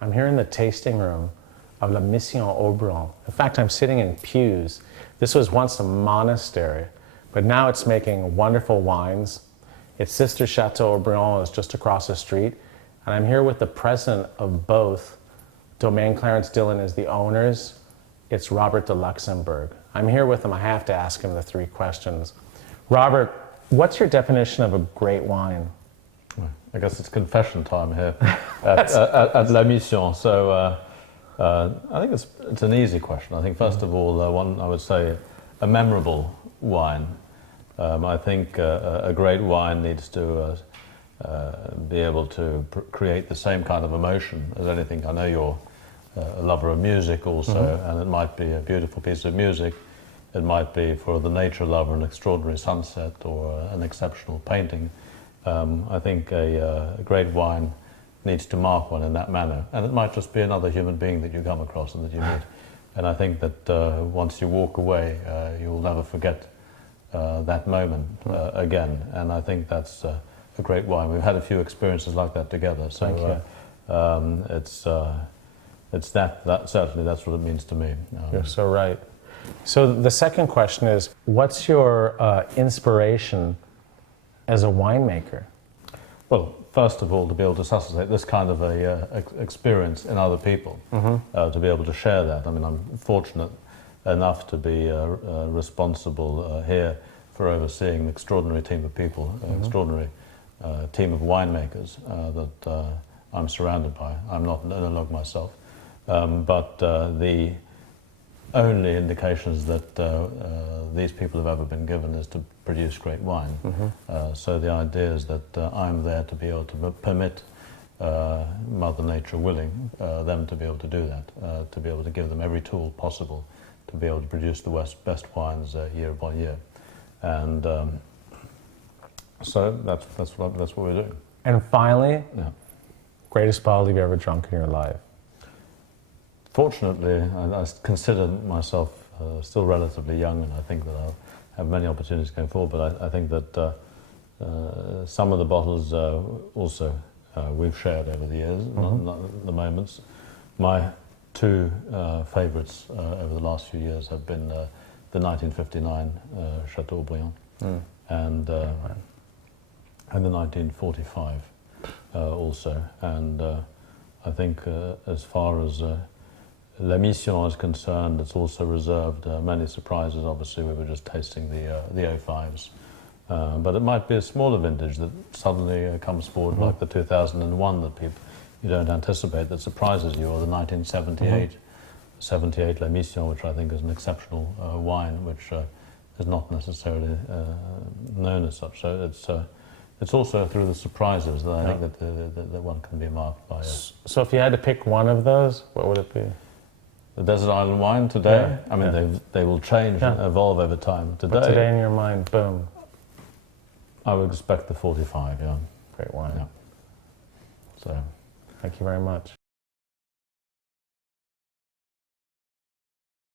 I'm here in the tasting room of La Mission Haut-Brion. In fact, I'm sitting in pews. This was once a monastery, but now it's making wonderful wines. Its sister Chateau Haut-Brion is just across the street, and I'm here with the president of both. Domaine Clarence Dillon is the owners. It's Robert De Luxembourg. I'm here with him. I have to ask him the three questions. Robert, what's your definition of a great wine? I guess it's confession time here at La Mission. So I think it's an easy question. I think first of all, one I would say a memorable wine. I think a great wine needs to be able to create the same kind of emotion as anything. I know you're a lover of music also, and it might be a beautiful piece of music. It might be, for the nature lover, an extraordinary sunset or an exceptional painting. I think a great wine needs to mark one in that manner. And it might just be another human being that you come across and that you meet. And I think that once you walk away, you'll never forget that moment again. And I think that's a great wine. We've had a few experiences like that together. So it's that certainly that's what it means to me. You're so right. So the second question is, what's your inspiration as a winemaker? Well, first of all, to be able to suscitate this kind of a experience in other people, to be able to share that. I mean, I'm fortunate enough to be responsible here for overseeing an extraordinary team of people, extraordinary team of winemakers that I'm surrounded by. I'm not an enologue myself, but the only indications that these people have ever been given is to produce great wine. So the idea is that I'm there to be able to permit, Mother Nature willing, them to be able to do that, to be able to give them every tool possible to be able to produce the best wines year by year. And so that's what we're doing. And finally, greatest bottle you've ever drunk in your life? Fortunately, I consider myself still relatively young, and I think that I'll have many opportunities going forward, but I think that some of the bottles also we've shared over the years, not the moments. My two favourites over the last few years have been the 1959 Chateau-Brion and the 1945 also. And I think as far as La Mission is concerned, it's also reserved many surprises. Obviously, we were just tasting the 05s. But it might be a smaller vintage that suddenly comes forward, like the 2001 that you don't anticipate, that surprises you, or the 1978 78 La Mission, which I think is an exceptional wine, which is not necessarily known as such. So it's also through the surprises that I think that one can be marked by. So if you had to pick one of those, what would it be? The Desert Island wine today? I mean, they will change and evolve over time. But today in your mind, boom. I would expect the 45, Great wine. So, thank you very much.